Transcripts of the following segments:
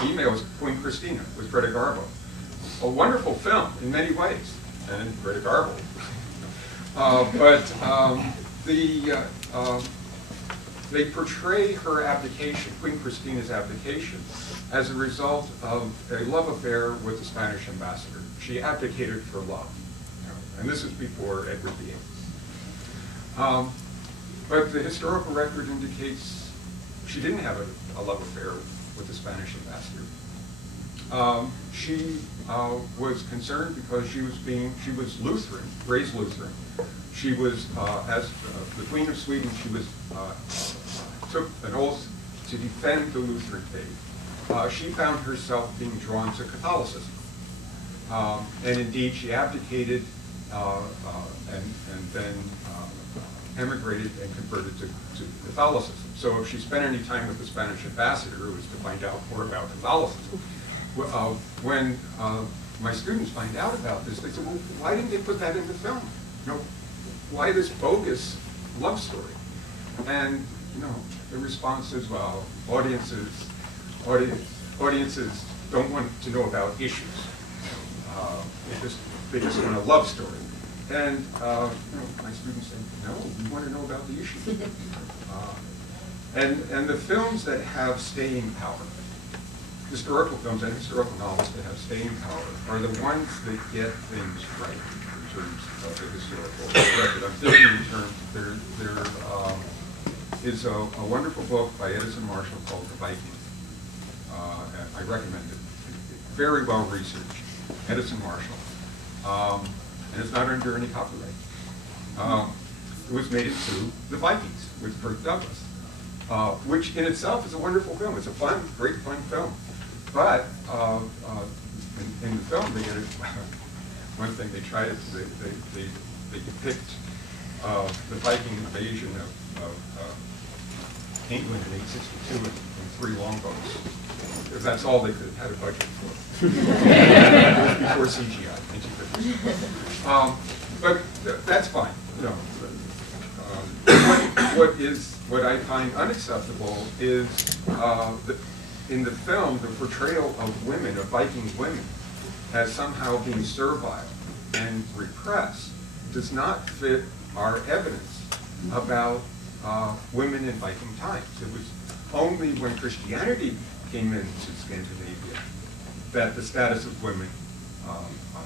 female was Queen Christina with Greta Garbo. A wonderful film in many ways, and Greta Garbo. They portray her abdication, Queen Christina's abdication, as a result of a love affair with the Spanish ambassador. She abdicated for love, and this is before Edward VIII. But the historical record indicates she didn't have a love affair with the Spanish ambassador. She was concerned because she was Lutheran, raised Lutheran. She was, as the Queen of Sweden, she was took an oath to defend the Lutheran faith. She found herself being drawn to Catholicism, and indeed she abdicated and then emigrated and converted to Catholicism. So if she spent any time with the Spanish ambassador, it was to find out more about Catholicism. When my students find out about this, they say, well, why didn't they put that in the film? Why this bogus love story? And the response is, well, audiences don't want to know about issues. They just want a love story. And my students say, no, we want to know about the issues. And the films that have staying power, historical films and historical novels that have staying power, are the ones that get things right in terms of the historical record. I'm thinking in terms, there is a wonderful book by Edison Marshall called The Viking. And I recommend it. Very well researched, Edison Marshall. And it's not under any copyright. It was made into The Vikings with Kirk Douglas, which in itself is a wonderful film. It's a fun, great fun film. But in the film, they get one thing they try to they depict the Viking invasion of England in 862 in 3 longboats, because that's all they could have had a budget for. Before CGI, 1950s. But that's fine. What I find unacceptable is in the film, the portrayal of women, of Viking women, as somehow being servile and repressed does not fit our evidence about women in Viking times. It was only when Christianity came into Scandinavia that the status of women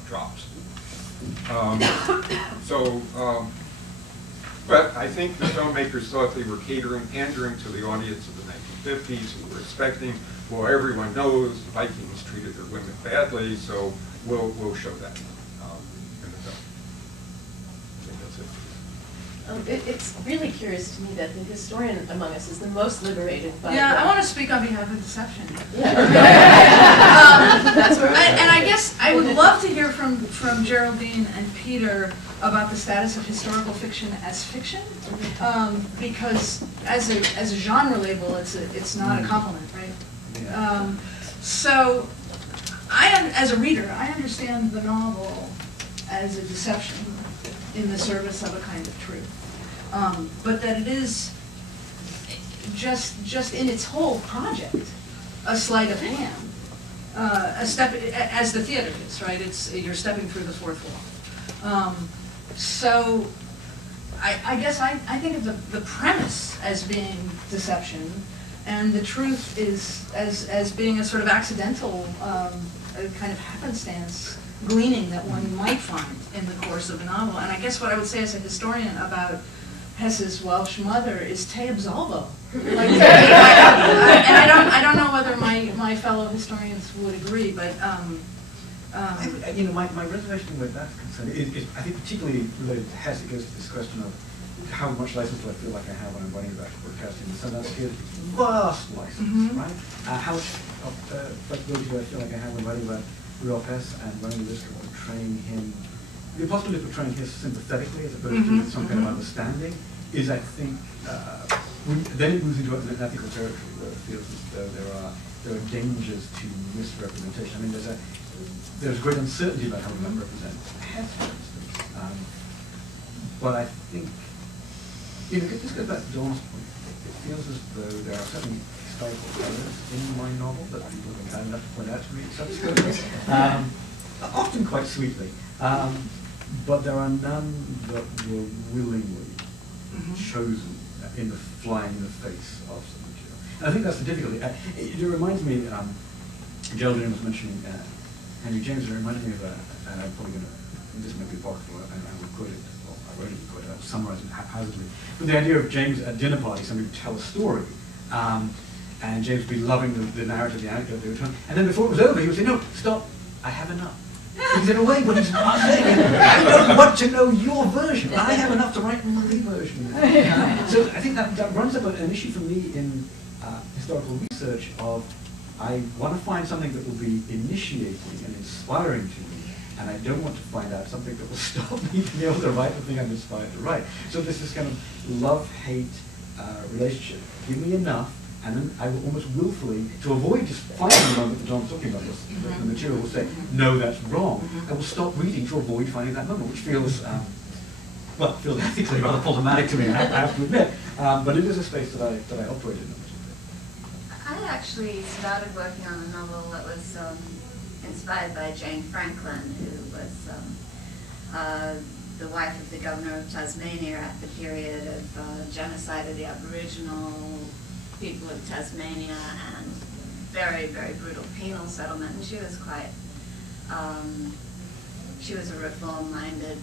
drops. But I think the filmmakers thought they were pandering to the audience of the 1950s, who were expecting, well, everyone knows the Vikings treated their women badly, so we'll show that in the film. I think that's it. It's really curious to me that the historian among us is the most liberated by... Yeah, I want to speak on behalf of Deception. Yeah. That's where and I guess I would love to hear from Geraldine and Peter about the status of historical fiction as fiction, because as a genre label, it's not a compliment, right? So, as a reader, I understand the novel as a deception in the service of a kind of truth, but that it is just in its whole project a sleight of hand, a step as the theater is, right? You're stepping through the fourth wall. So I guess I think of the premise as being deception, and the truth is as being a sort of accidental a kind of happenstance gleaning that one might find in the course of a novel. And I guess what I would say as a historian about Hesse's Welsh mother is te absolvo. Like, and I don't know whether my fellow historians would agree, but my reservation with that concern is I think particularly related to Hesse, it goes to this question of how much license do I feel like I have when I'm writing about broadcasting. So that's here, vast license, right? How much flexibility do I feel like I have when writing about Rudolf Hess and running the risk of portraying him, the possibility of portraying Hess sympathetically as opposed to with some kind of understanding is, I think, then it moves into an ethical territory where it feels as though there are dangers to misrepresentation. I mean, there's great uncertainty about how we might represent Hess, for instance. But I think, this goes back to Dawn's point. It feels as though there are certain historical errors in my novel that people have been kind enough to point out to me subsequently, often quite sweetly. But there are none that were willingly chosen in the flying in the face of some material. And I think that's the difficulty. It reminds me, Geraldine was mentioning Henry James. It reminded me of and I'm probably going to, this may be apocryphal, and I will quote it, well, I wrote it, quote it, I'll summarize it haphazardly. But the idea of James at dinner party, somebody would tell a story, and James would be loving the narrative, the anecdote they were telling, and then before it was over, he would say, no, stop, I have enough. He said, away, but he's not saying, I don't want to know your version. I have enough to write my version. So I think that runs up an issue for me in historical research of, I want to find something that will be initiating and inspiring to me, and I don't want to find out something that will stop me being able to write the thing I'm inspired to write. So there's this kind of love-hate relationship. Give me enough, and then I will almost willfully, to avoid just finding the moment that John's talking about, the material will say, no, that's wrong. I will stop reading to avoid finding that moment, which feels, well, feels ethically rather problematic to me, I have to admit. But it is a space that I operate in. I actually started working on a novel that was inspired by Jane Franklin, who was the wife of the governor of Tasmania at the period of genocide of the Aboriginal people of Tasmania and very, very brutal penal settlement. And she was quite, she was a reform-minded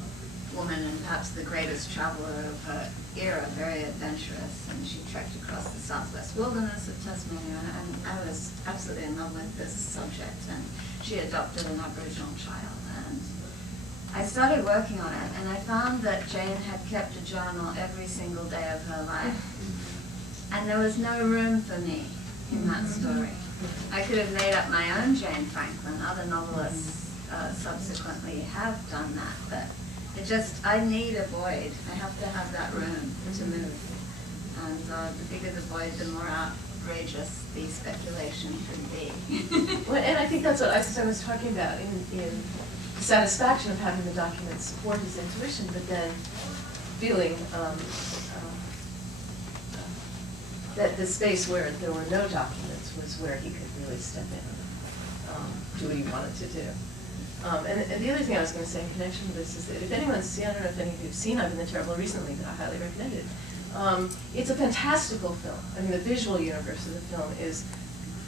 woman and perhaps the greatest traveler of her era, very adventurous, and she trekked across the southwest wilderness of Tasmania, and I was absolutely in love with this subject, and she adopted an Aboriginal child, and I started working on it, and I found that Jane had kept a journal every single day of her life, and there was no room for me in that story. I could have made up my own Jane Franklin. Other novelists subsequently have done that, but it just, I need a void. I have to have that room to move. And the bigger the void, the more outrageous the speculation could be. Well, and I think that's what I was talking about in the satisfaction of having the documents support his intuition, but then feeling that the space where there were no documents was where he could really step in and do what he wanted to do. And the other thing I was going to say in connection with this is that if anyone's seen, I don't know if any of you have seen I've Been the Terrible recently, but I highly recommend it. It's a fantastical film. I mean, the visual universe of the film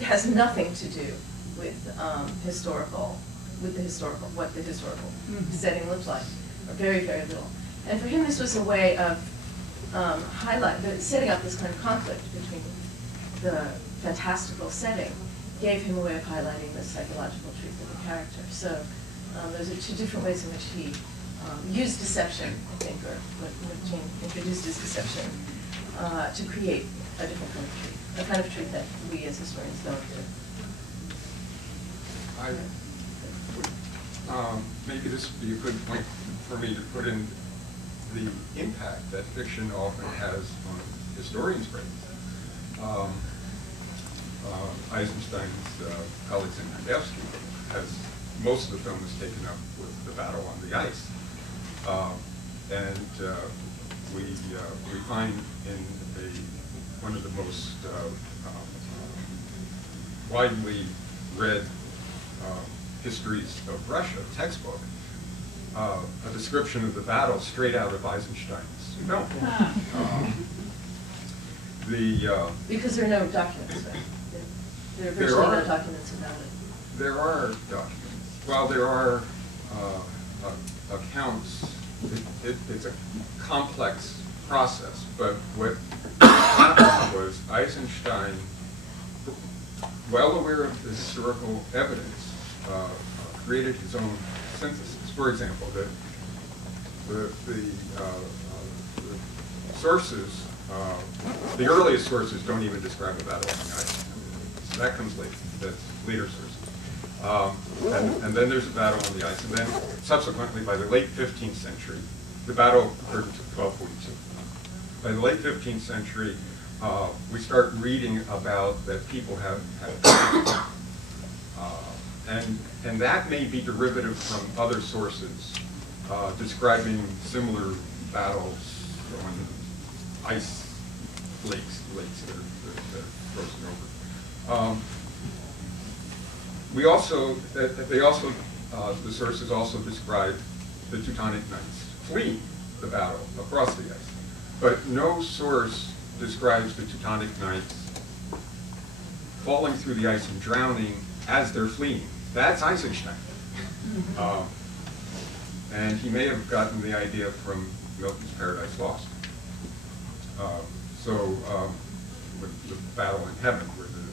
has nothing to do with what the historical setting looks like, or very, very little. And for him, this was a way of setting up this kind of conflict between the fantastical setting, gave him a way of highlighting the psychological truth of the character. So those are two different ways in which he used deception, I think, or what Jane introduced as deception, to create a different kind of truth, a kind of truth that we as historians don't do. Maybe this would be a good point for me to put in the impact that fiction often has on historians' brains. Eisenstein's Alexander Nevsky has most of the film is taken up with the battle on the ice, and we find in one of the most widely read histories of Russia textbook, a description of the battle straight out of Eisenstein's film. Because there are no documents, right? There are virtually no documents about it. There are documents. Well, there are accounts. It's a complex process, but what happened was Eisenstein, well aware of the historical evidence, created his own synthesis. For example, the sources, the earliest sources don't even describe a battle on the ice. So that comes later. That's later sources. And then there's a battle on the ice. And then subsequently, by the late 15th century, the battle occurred in 1242. By the late 15th century, we start reading about that people have and that may be derivative from other sources describing similar battles on ice lakes that are frozen over. We also, the sources also describe the Teutonic Knights fleeing the battle across the ice. But no source describes the Teutonic Knights falling through the ice and drowning as they're fleeing. That's Eisenstein. And he may have gotten the idea from Milton's Paradise Lost. With the battle in heaven, where the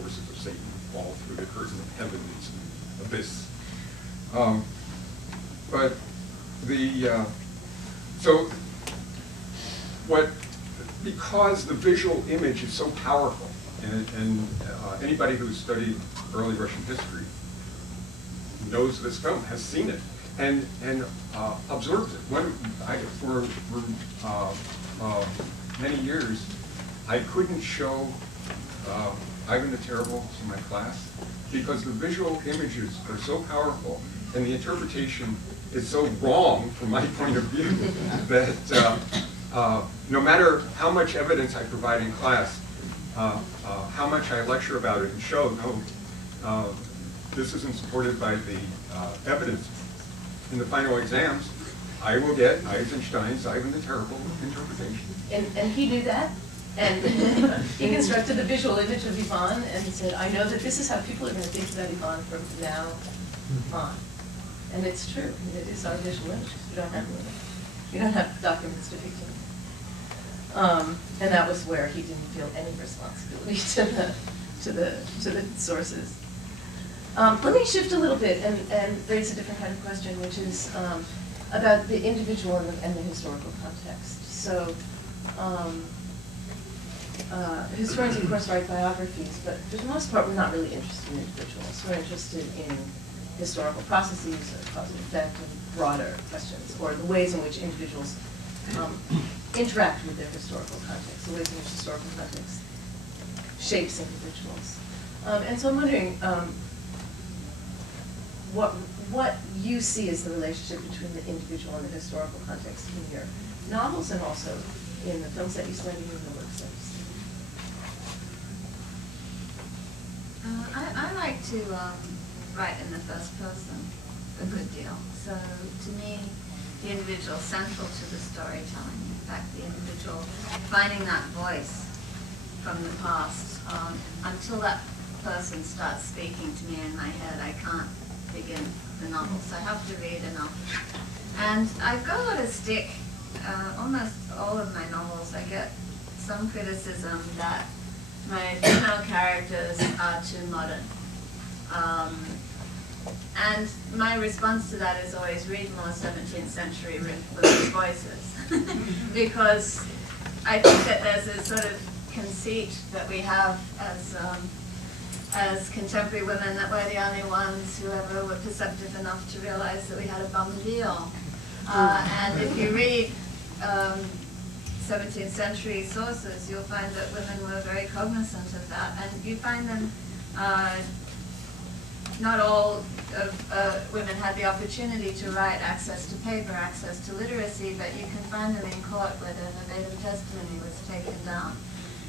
forces of Satan fall through the curtain of heaven into the abyss. Because the visual image is so powerful, and anybody who's studied early Russian history knows this film, has seen it, and observes it. For many years, I couldn't show Ivan the Terrible to my class because the visual images are so powerful and the interpretation is so wrong from my point of view that no matter how much evidence I provide in class, how much I lecture about it and show, no, this isn't supported by the evidence. In the final exams, I will get Eisenstein's Ivan the Terrible interpretation. And he knew that, and he constructed the visual image of Ivan and said, I know that this is how people are going to think about Ivan from now on. And it's true, it is our visual image. We don't have documents depicting it. And that was where he didn't feel any responsibility to the sources. Let me shift a little bit and raise a different kind of question, which is about the individual and the historical context. So, historians, of course, write biographies, but for the most part, we're not really interested in individuals. We're interested in historical processes, or cause and effect, and broader questions, or the ways in which individuals interact with their historical context, the ways in which historical context shapes individuals. And so I'm wondering what you see as the relationship between the individual and the historical context in your novels and also in the films that you study and the works that you study. I like to write in the first person a good deal. So to me, the individual is central to the storytelling. In fact, the individual finding that voice from the past. Until that person starts speaking to me in my head, I can't begin the novel. So I have to read enough. And I've got a lot of stick. Almost all of my novels, I get some criticism that my female characters are too modern. And my response to that is always read more 17th century women's voices. Because I think that there's a sort of conceit that we have as contemporary women that we're the only ones who ever were perceptive enough to realize that we had a bum deal. And if you read 17th century sources, you'll find that women were very cognizant of that. And you find them, not all of women had the opportunity to write, access to paper, access to literacy, but you can find them in court where their verbatim testimony was taken down.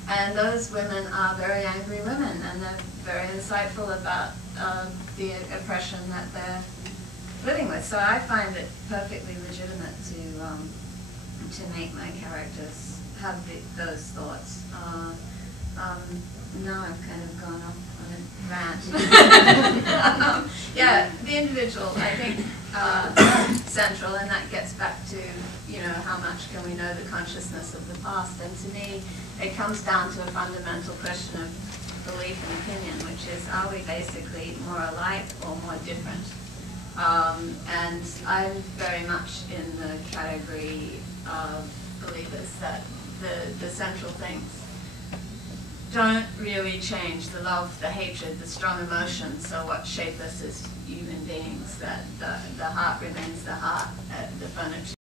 And those women are very angry women, and they're very insightful about the oppression that they're living with. So I find it perfectly legitimate to make my characters have those thoughts. Now I've kind of gone off on a rant. Yeah, the individual, I think, central, and that gets back to, how much can we know the consciousness of the past? And to me, it comes down to a fundamental question of belief and opinion, which is, are we basically more alike or more different? And I'm very much in the category of believers that the central things don't really change. The love, the hatred, the strong emotions are what shape us as human beings, that the heart remains the heart, the furniture